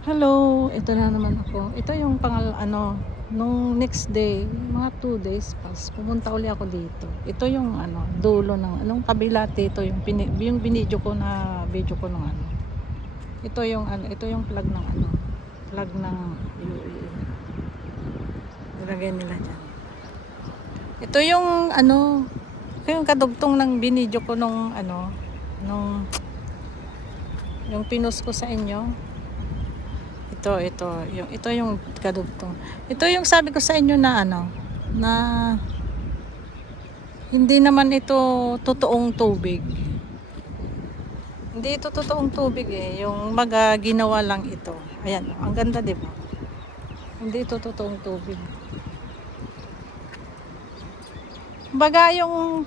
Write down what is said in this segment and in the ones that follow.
Hello, ito na naman ako. Ito yung nung next day, mga 2 days pas, pumunta uli ako dito. Ito yung dulo ng anong kabila dito, yung binidyo ko na video ko nung ano. Ito yung plug ng UAE. Nilagay nila diyan. Ito yung kadugtong ng binidyo ko nung yung pinost ko sa inyo. Ito yung kadugtong. Ito yung sabi ko sa inyo na hindi naman ito totoong tubig. Hindi ito totoong tubig yung ginawa lang ito. Ayan, ang ganda 'di ba? Hindi ito totoong tubig. Baga yung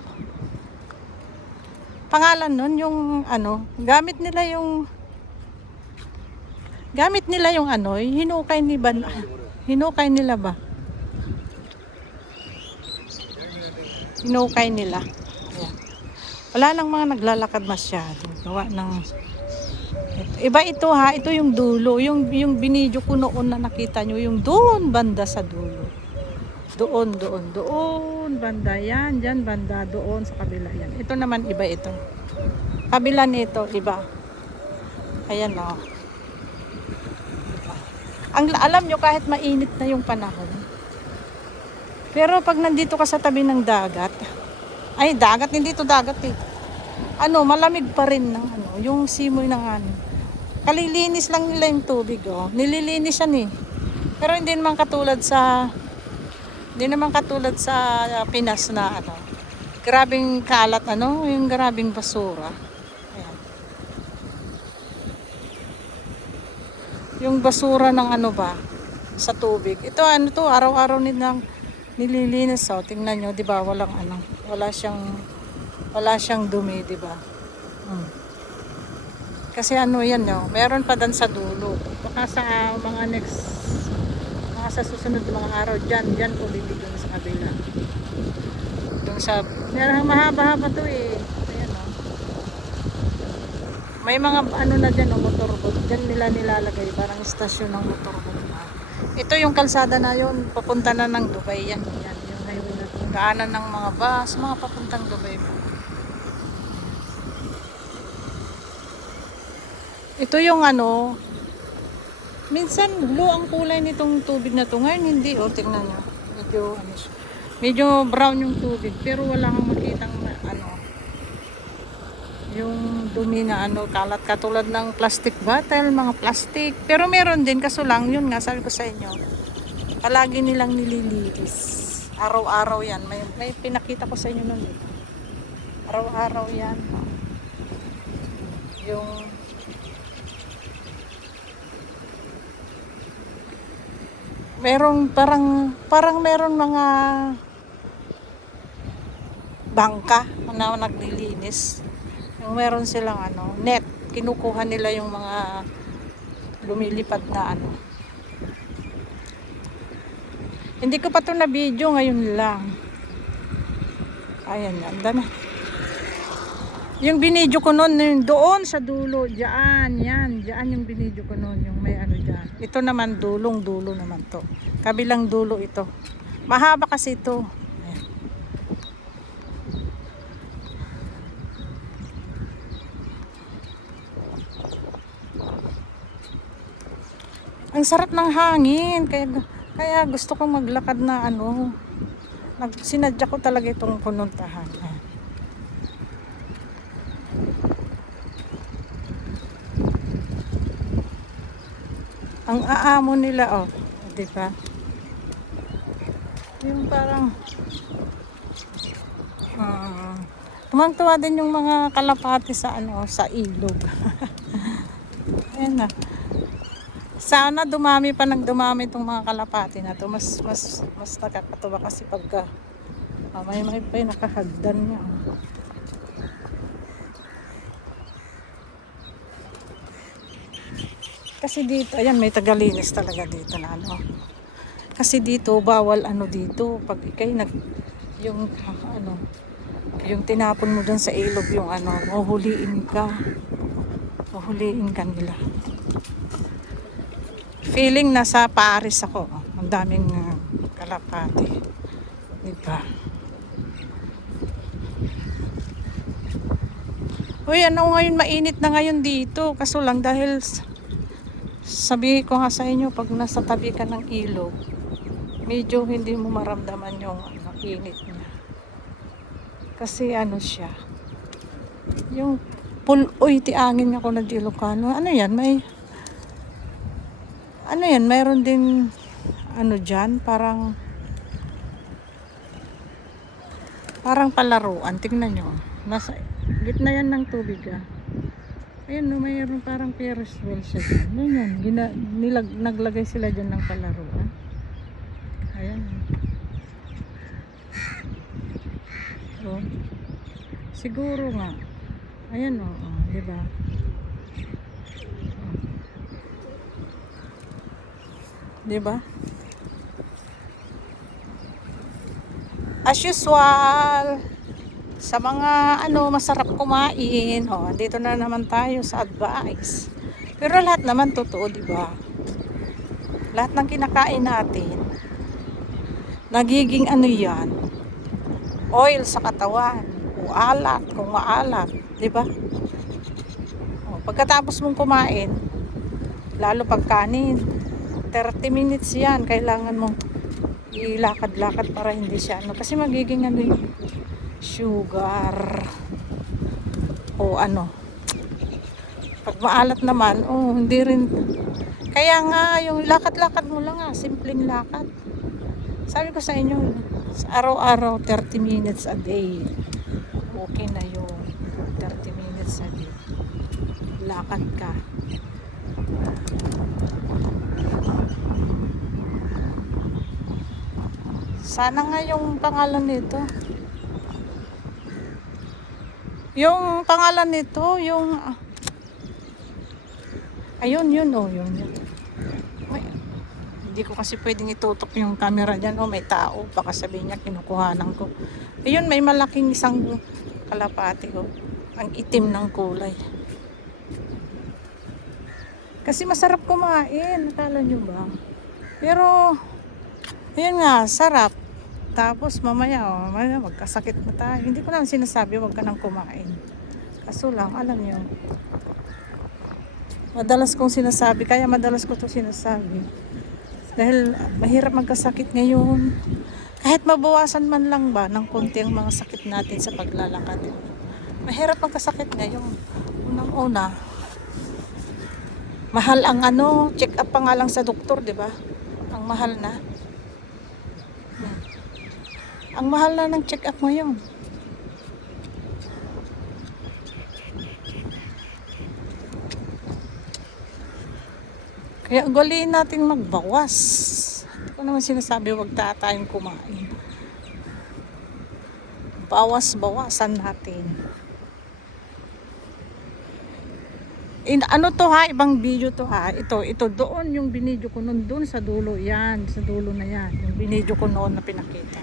pangalan nun, gamit nila yung hinukay nila ba? Hinukay nila. Ayan. Wala nang mga naglalakad masyado. Gawa ng iba ito ha, ito yung dulo. Yung binidyo ko noon na nakita nyo, yung doon banda sa dulo. Doon banda yan, dyan banda, doon sa kabila yan. Ito naman iba ito. Kabila nito, iba. Ayan o. Alam nyo, kahit mainit na yung panahon, pero pag nandito ka sa tabi ng dagat, hindi to dagat malamig pa rin yung simoy ng kalilinis lang nila yung tubig nililinis yan pero hindi naman katulad sa Pinas na grabing kalat yung grabing basura. Ayan. Yung basura ng sa tubig. Ito araw-araw nilang nililinis tingnan nyo, 'di ba? Wala siyang dumi, 'di ba? Kasi yan meron pa dan sa dulo. Baka sa sa susunod mga araw diyan ko bibigyan sa kabila. Meron mahaba-haba to Ayan May mga na diyan motorboat. Diyan nila nilalagay parang istasyon ng motorboat. Ito yung kalsada na yun, papunta na ng Dubai yan yung highway na ito. Daanan ng mga bus, mga papuntang Dubai mo. Ito yung minsan blue ang kulay nitong tubig na to. Ngayon hindi, tingnan nyo. Medyo brown yung tubig, pero wala kang makitang yung dumi na kalat katulad ng plastic bottle, mga plastic. Pero meron din, kaso lang yun nga, sabi ko sa inyo, palagi nilang nililinis. Araw-araw yan. May pinakita ko sa inyo nun. Araw-araw yan. Yung parang meron mga bangka na naglilinis. Yung meron silang net, kinukuha nila yung mga lumilipad na Hindi ko pa to na video, ngayon lang. Ayan yan, dami. Yung binidyo ko noon doon sa dulo, diyan yung binidyo ko noon, yung may diyan. Ito naman dulo naman to. Kabilang dulo ito. Mahaba kasi ito. Ang sarap ng hangin, kaya gusto kong maglakad na sinadya ko talaga itong pununtahan. Ang aamo nila, di ba? Yung parang tumang-tuwa din yung mga kalapati sa ilog. Ayan na. Sana dumami itong mga kalapati na to. Mas nakakatuwa kasi pagka may nakahagdan niya. Kasi dito, ayan, may tagalinis talaga dito na Kasi dito bawal dito pag yung tinapon mo dun sa ilog yung mahuhuliin ka nila. Feeling nasa Paris ako. Ang daming kalapati. Diba? Uy, ano ngayon, mainit na ngayon dito. Kaso lang dahil sabi ko nga sa inyo, pag nasa tabi ka ng ilog, medyo hindi mo maramdaman yung init niya. Kasi ano siya, yung puloy ti angin ako na di Ilocano. Ano yan? Mayroon din ano dyan, parang palaruan. Tingnan nyo. Nasa gitna yan ng tubig Ayan no, mayroon parang Ferris wheel siya dyan. Ayan, naglagay sila dyan ng palaruan. Ayan. Oh. Siguro nga. Ayan o, diba? Diba? As usual, sa mga masarap kumain, dito na naman tayo sa advice. Pero lahat naman totoo, diba? Lahat ng kinakain natin, nagiging yan, oil sa katawan, o alat, kung maalat, diba? Pagkatapos mong kumain, lalo pag kanin, 30 minutes yan, kailangan mong ilakad-lakad para hindi siya kasi magiging yung sugar o pag maalat naman hindi rin, kaya nga yung lakad-lakad mo lang simpleng lakad, sabi ko sa inyo, araw-araw 30 minutes a day, okay na yung 30 minutes a day, lakad ka. Sana nga yung pangalan nito. Yung pangalan nito, yung ayun, yun. Hindi ko kasi pwedeng itutok yung camera diyan. May tao. Baka sabihin niya kinukuhanan ko. Ayun, may malaking isang kalapati ang itim ng kulay. Kasi masarap kumain. Nakala nyo ba? Pero, ayun nga, sarap. Tapos mamaya magkasakit na tayo. Hindi ko lang sinasabi wag ka nang kumain. Kaso lang, alam nyo, madalas kong sinasabi, kaya madalas ko to sinasabi. Dahil mahirap magkasakit ngayon. Kahit mabawasan man lang ba ng konti ang mga sakit natin sa paglalakad. Mahirap magkasakit ngayon. Unang-una, mahal ang check up pa nga lang sa doktor, di ba? Ang mahal na. Ang mahal na ng check-up ngayon. Kaya ugaliin natin magbawas. Hindi ko naman sinasabi huwag tayong kumain. Bawas-bawasan natin. Ibang video to Ito doon yung binidyo ko noon, doon sa dulo yan. Sa dulo na yan. Yung binidyo ko noon na pinakita.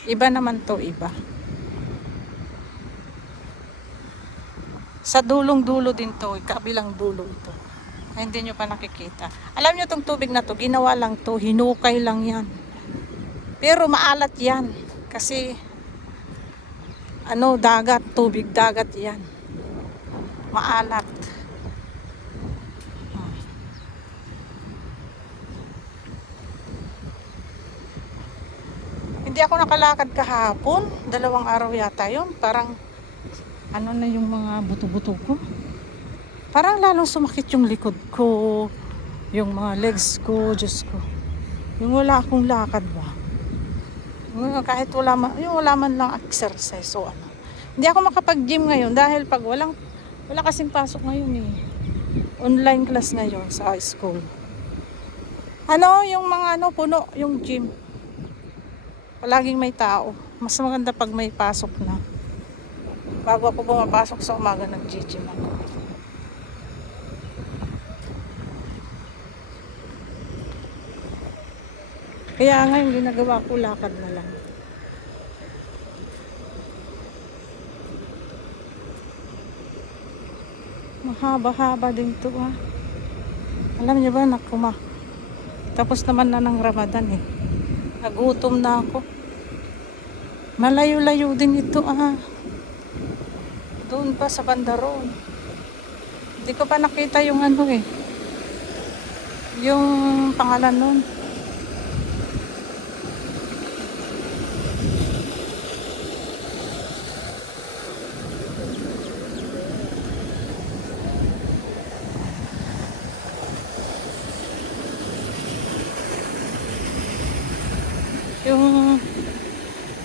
Iba naman to, iba. Sa dulong-dulo din to, kabilang dulo ito. Ay, hindi nyo pa nakikita. Alam nyo tong tubig na to, ginawa lang to, hinukay lang yan. Pero maalat yan. Kasi, dagat, tubig dagat yan. Maalat. Hindi ako nakalakad kahapon. 2 araw yata yun. Parang, na yung mga buto-buto ko. Parang lalong sumakit yung likod ko. Yung mga legs ko. Diyos ko. Yung wala akong lakad ba. Kahit wala man lang exercise. So, Hindi ako makapag-gym ngayon. Dahil pag wala kasing pasok ngayon Online class ngayon sa high school. Yung mga puno. Yung gym. Palaging may tao. Mas maganda pag may pasok na. Bago ako pumapasok sa umaga, nag-gym ako. Kaya ngayon ginagawa ko lakad na lang. Mahaba-haba din to Alam niyo ba Tapos naman na ng Ramadan eh. Nagutom na ako. Malayo-layo din ito ah. Doon pa sa Bandaron. Hindi ko pa nakita yung ano eh. Yung pangalan nun.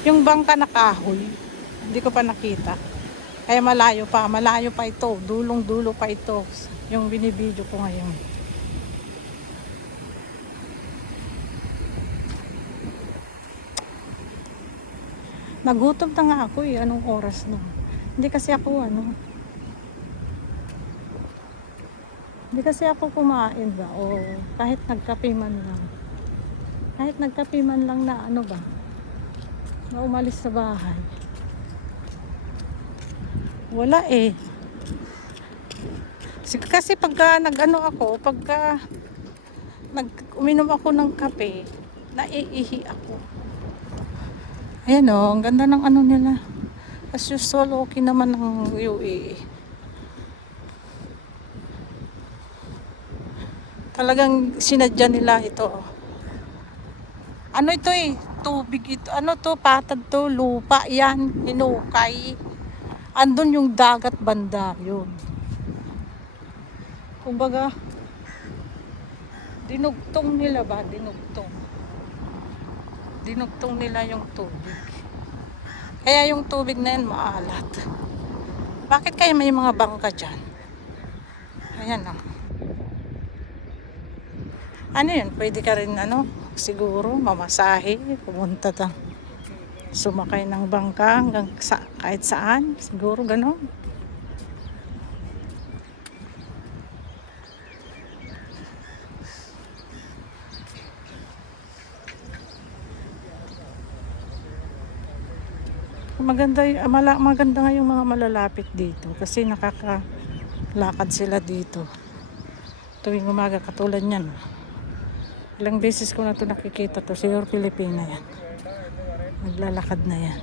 Yung bangka na kahoy, hindi ko pa nakita. Kaya malayo pa ito. Dulong-dulo pa ito. Yung binibidyo ko ngayon. Nagutom na nga ako eh. Anong oras na? Hindi kasi ako Hindi kasi ako kumain ba? O kahit nagkape man lang. Kahit nagkape man lang na ano ba? Na umalis sa bahay. Wala eh. Kasi pagka uminom ako ng kape, naiihi ako. Ayan o, ang ganda ng ano nila. As usual, okay naman ng UAE. Talagang sinadya nila ito. Ano ito eh? Tubig ito. Ano to? Patag to. Lupa yan. Hinukay. Andun yung dagat banda. Yun. Kumbaga, dinugtong nila ba? Dinugtong nila yung tubig. Kaya yung tubig na yan maalat. Bakit kaya may mga bangka dyan? Ayan ah. Ano yun? Pwede ka rin siguro mamasahe, pumunta sumakay ng bangka hanggang kahit saan, siguro gano'n. Maganda nga yung mga malalapit dito kasi nakakalakad sila dito tuwing umaga katulad niyan. Ilang beses ko na ito nakikita to. Siguro Pilipina yan. Naglalakad na yan.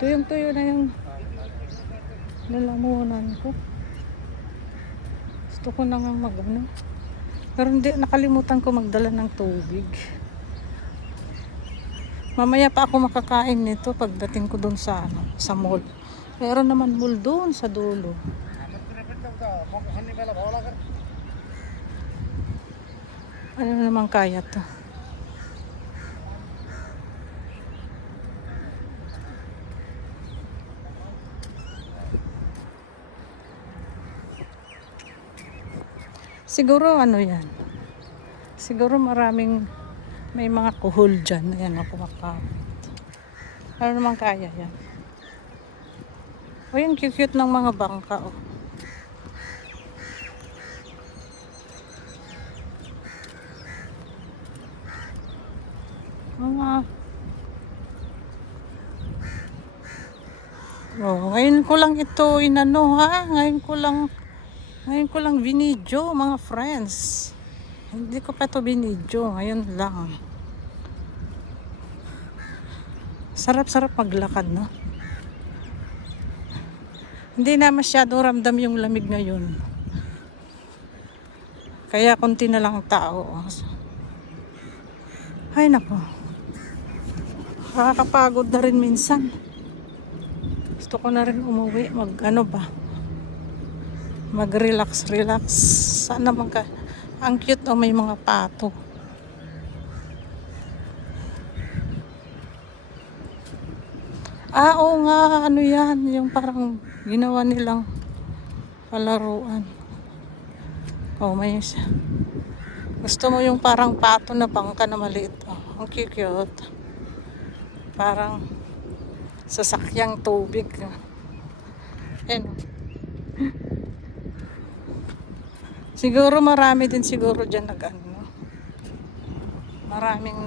Tuyong-tuyo na yung lalamunan ko. Gusto ko na nga pero hindi, nakalimutan ko magdala ng tubig. Mamaya pa ako makakain nito pagdating ko doon sa mall. Meron naman mall doon sa dulo. Ano naman kaya to? Siguro yan. Siguro may mga kuhol dyan. Ayan ako kumakain. Ano naman kaya yan? O yung cute ng mga bangka oh. Ngayon ko lang ito ngayon ko lang binidyo mga friends. Hindi ko pa ito binidyo, ngayon lang. Sarap-sarap maglakad no. Hindi na masyado ramdam yung lamig ngayon. Kaya konti na lang ang tao. Ay nako. Nakakapagod na rin minsan. Gusto ko na rin umuwi, mag-relax. Saan naman ka? Ang cute may mga pato. Oo nga, yan? Yung parang ginawa nilang palaruan. May isa. Gusto mo yung parang pato na bangka na maliit. Ang cute. Parang sasakyang tubig. Ayan. Siguro marami din siguro dyan maraming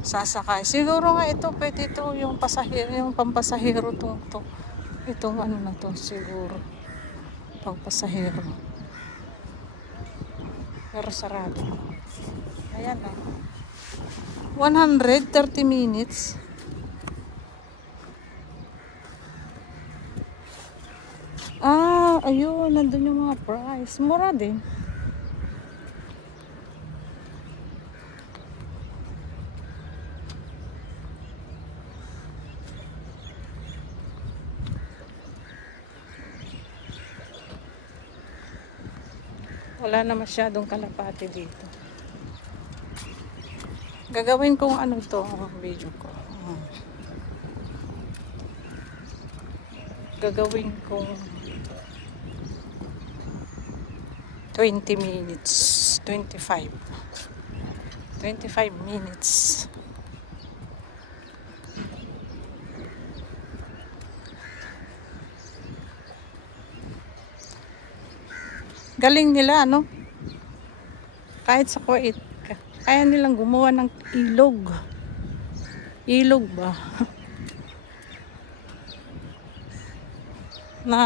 sasakay. Siguro nga ito, pwede ito yung pampasahero itong na to siguro. pang pasahero. Pero sarado. Ayan na. 130 minutes. Ayun. Nandun yung mga price. Mura din. Wala na masyadong kalapati dito. Gagawin kong ano to, ang video ko. Gagawin kong 20 minutes. 25 minutes. Galing nila, ano? Kahit sa Kuwait, kaya nilang gumawa ng ilog. Ilog ba? Na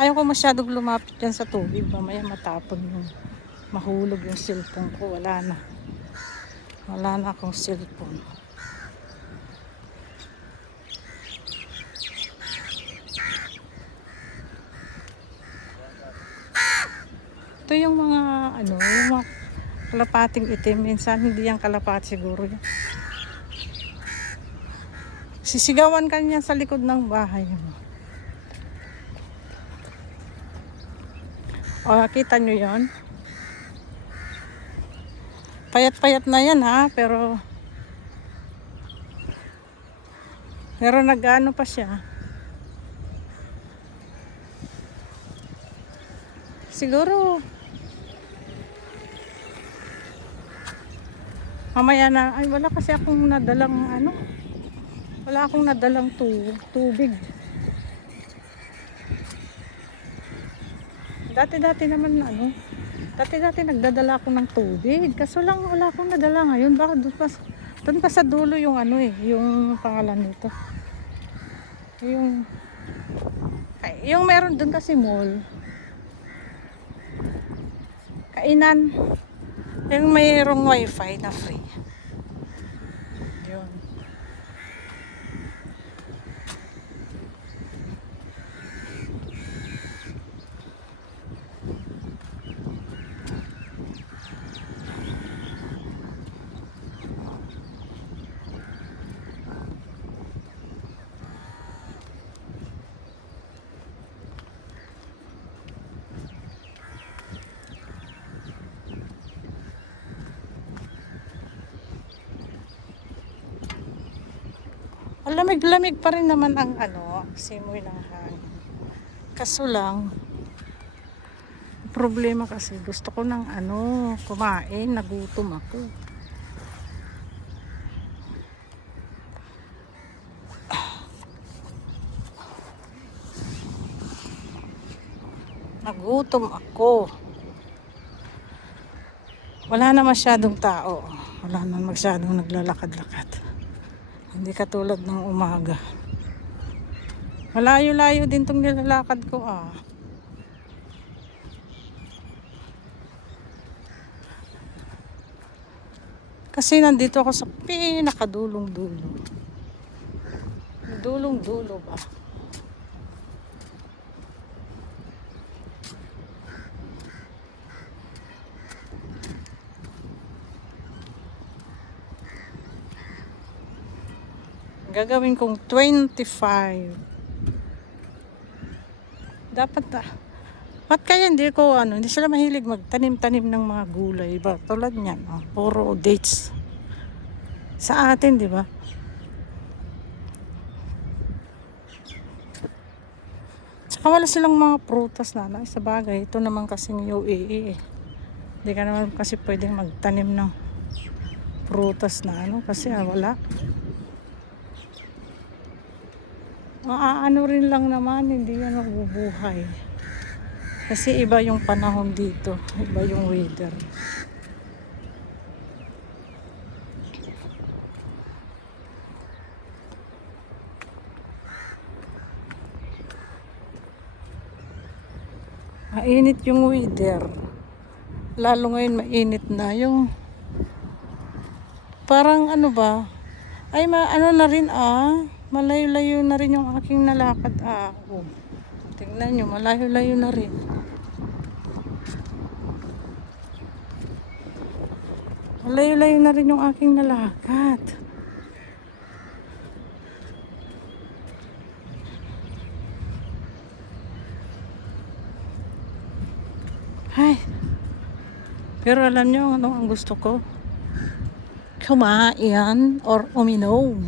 ayaw ko masyadong lumapit dyan sa tubig. Mamaya matapon yung mahulog yung cellphone ko. Wala na. Wala na akong cellphone. Ito yung mga ano, yung mga kalapating itim. Minsan hindi yung kalapati siguro yan. Sisigawan kanya sa likod ng bahay mo. O, kita nyo yon? Payat-payat na yan ha, pero nag-ano pa siya. Siguro mamaya na, ay wala kasi akong nadalang ano, wala akong nadalang tubig. Dati naman ano, dati nagdadala ako ng tubig, kaso lang wala akong nadala ngayon. Baka doon pa sa dulo yung ano yung pangalan nito. Yung meron doon kasi mall. Kainan. Yung mayroong wifi na free. Yun. Lamig-lamig pa rin naman ang ano, simoy ng hangin. Kaso lang, problema kasi gusto ko ng ano, kumain, nagutom ako. Nagutom ako. Wala na masyadong tao. Wala na masyadong naglalakad-lakad. Hindi katulad ng umaga. Malayo-layo din tong nilalakad ko Kasi nandito ako sa pinakadulong-dulo. Dulong-dulo ba? Gagawin kong 25. Dapat ba't kaya hindi sila mahilig magtanim-tanim ng mga gulay ba? Tulad niyan, puro dates. Sa atin, di ba? Tsaka wala silang mga prutas na sa bagay. Ito naman kasi ng UAE Hindi ka naman kasi pwedeng magtanim ng prutas na kasi wala. Ano rin lang naman, hindi yan magbubuhay. Kasi iba yung panahon dito, iba yung weather. Mainit yung weather. Lalo ngayon mainit na. Yung parang ano ba? Ay ano na rin malayo-layo na rin yung aking nalakad oh. Tingnan nyo, malayo-layo na rin. Malayo-layo na rin yung aking nalakad. Ay. Pero alam nyo ano ang gusto ko? Kumain or uminom.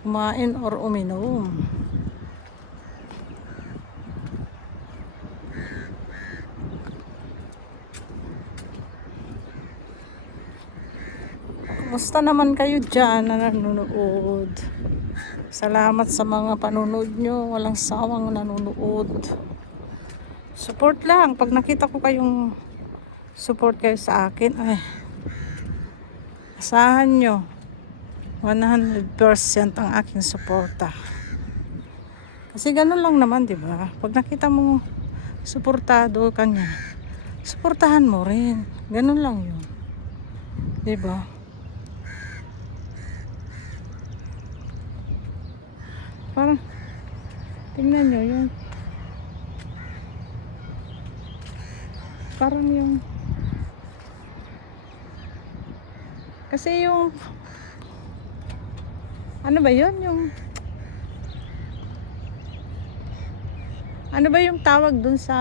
Kumain or uminom. Kumusta naman kayo dyan na nanonood? Salamat sa mga panunood nyo. Walang sawang nanonood. Support lang. Pag nakita ko kayong support kayo sa akin, ay asahan nyo 100% ang aking suporta. Kasi ganun lang naman, di ba? Pag nakita mo suportado kanya, suportahan mo rin. Ganun lang yun. Di ba? Parang tingnan nyo yung parang yung kasi yung ano ba yun? Yung ano ba yung tawag dun sa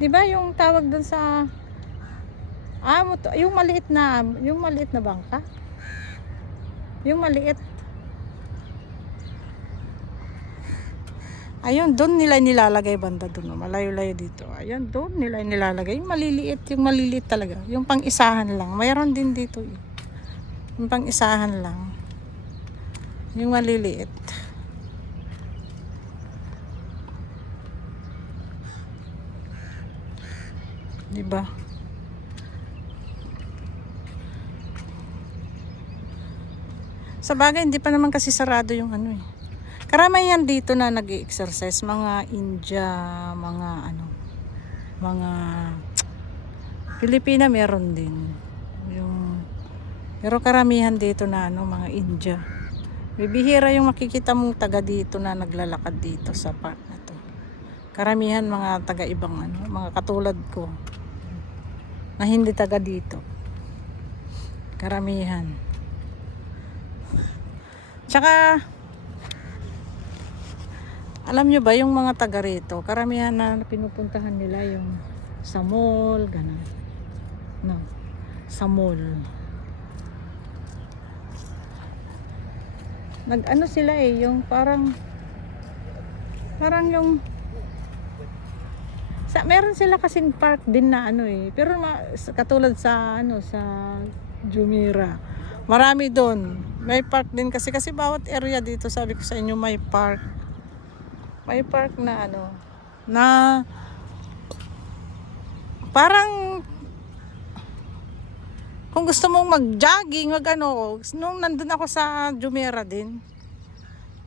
di ba yung tawag dun sa yung maliit na bangka, yung maliit. Ayun, doon nila nilalagay banda doon. Malayo-layo dito. Ayun, doon nila nilalagay. Yung maliliit talaga. Yung pang-isahan lang. Mayroon din dito. Yung pang-isahan lang. Yung maliliit. Diba? Sa bagay, hindi pa naman kasi sarado yung ano eh. Karamihan dito na nag-exercise, mga India, mga Pilipina meron din. Pero karamihan dito na mga India. Bibihira yung makikita mong taga dito na naglalakad dito sa park na to. Karamihan mga taga ibang mga katulad ko na hindi taga dito. Karamihan. Tsaka alam nyo ba yung mga taga rito, karamihan na pinupuntahan nila yung sa mall, ganun. No, sa mall. Nag-ano sila yung parang yung meron sila kasing park din na pero katulad sa sa Jumeirah. Marami doon. May park din kasi bawat area dito, sabi ko sa inyo, may park. May park na na parang kung gusto mong mag-jogging, nung nandun ako sa Jumeirah din,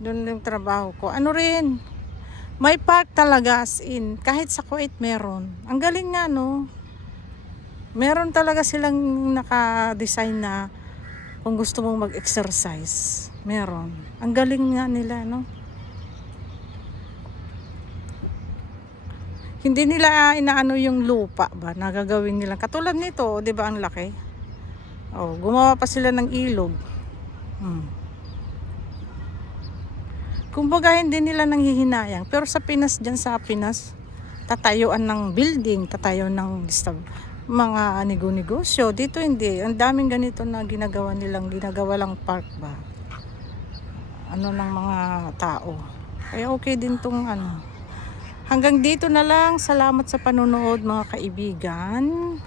doon yung trabaho ko, rin, may park talaga as in, kahit sa Kuwait meron. Ang galing nga meron talaga silang naka-design na kung gusto mong mag-exercise, meron. Ang galing nga nila, Hindi nila inaano yung lupa ba, nagagawin nila. Katulad nito, 'di ba, ang laki? Gumawa pa sila ng ilog. Kumbaga hindi nila nanghihinayang. Pero sa Pinas, sa Pinas, tatayuan ng building, ng mga negosyo. Dito hindi. Ang daming ganito na ginagawa lang park ba. Ng mga tao. Kaya okay din tong Hanggang dito na lang. Salamat sa panonood, mga kaibigan.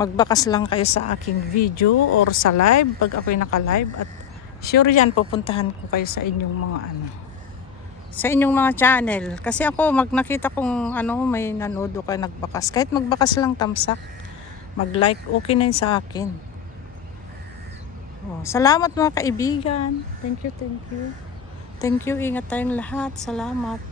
Magbakas lang kayo sa aking video or sa live pag ako'y naka-live, at sure yan, pupuntahan ko kayo sa inyong mga sa inyong mga channel. Kasi ako nakita kong may nanood o kayo nagbakas. Kahit magbakas lang, tamsak, mag-like, okay na yun sa akin. Salamat mga kaibigan. Thank you. Thank you. Ingat tayong lahat. Salamat.